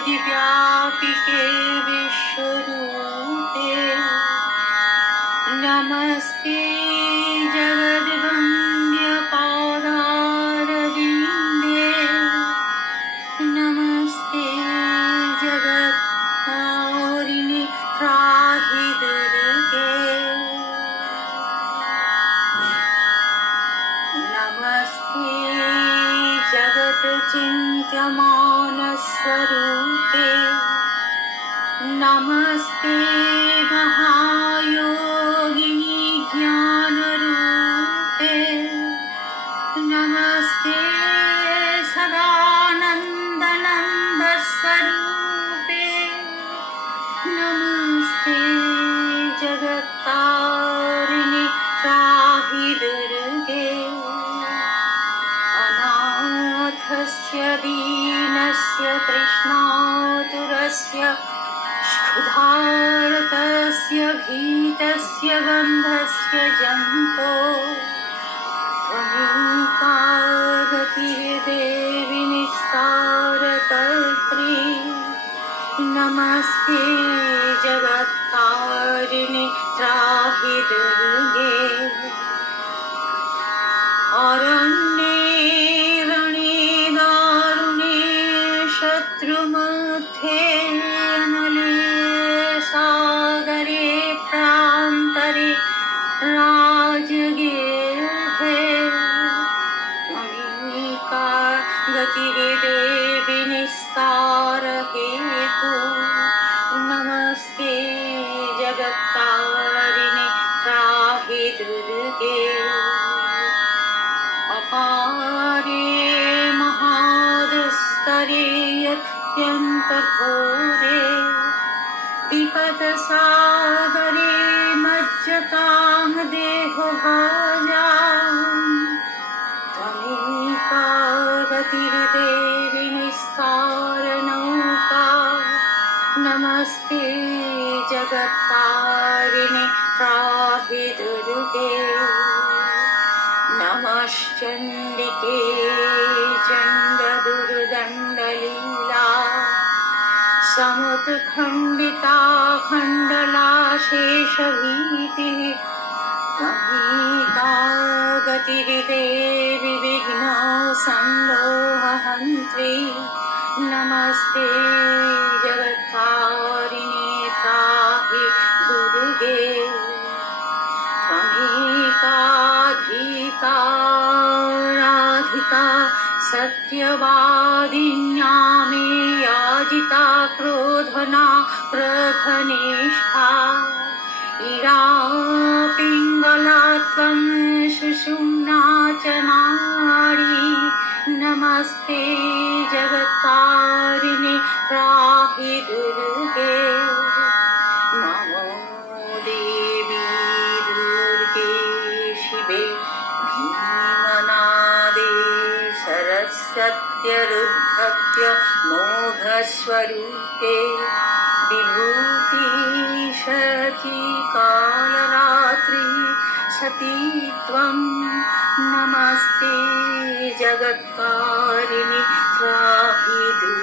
जगद्व्यापिके विश्वरूपे नमस्ते जगद्वन्द्यपादारविन्दे नमस्ते जगत्तारिणि त्राहि दुर्गे नमस्ते जगत्चिन्त्यमानस्वरूपे नमस्ते महायोगिनि ज्ञानरूपे नमस्ते सदानन्दनन्दस्वरूपे नमस्ते जगत्तारिणि त्राहि दुर्गे अनाथस्य दीनस्य तृष्णातुरस्य क्षुधार्तस्य भीतस्य बन्धस्य जन्तो त्वमेका गतिर्देवि निस्तारकर्त्री नमस्ते जगत्तारिणि त्राहि दुर्गे अरण्ये रणे दारुणे शत्रुमध्ये अनले सागरे प्रान्तरे राजगेहे त्वमेका गतिर्देवि निस्तारहेतु नमस्ते जगत्तारिणि त्राहि दुर्गे अपारे महादस्तरे अत्यन्तघोरे विपदसागरे मज्जतां देहभाजाम् त्वमेका गतिर्देवि निस्तारनौका नमस्ते जगत्तारिणि त्राहि दुर्गे नमश्चण्डिके चण्डदुर्दण्डलीला समुत्खण्डिता खण्डलाशेषभीतिः त्वमेका गतिर्देवि विघ्नसन्दोहहन्त्री नमस्ते जगत्तारिणि त्राहि दुर्गे त्वमेकाधिका राधिका सत्यवादिन्या मे याजिता क्रोधना प्रधनिष्ठा इरा पिङ्गला त्वं सुषुम्ना च नाडी नमस्ते जगत्तारिणि त्राहि दुर्गे नमो देवी दुर्गे शिवे भीमनादे सरस्वत्यरुद्धत्य मोघस्वरूपे विभूति शची कालरात्रि सती त्वं नमस्ते जगत्तारिणि त्राहि दुर्गे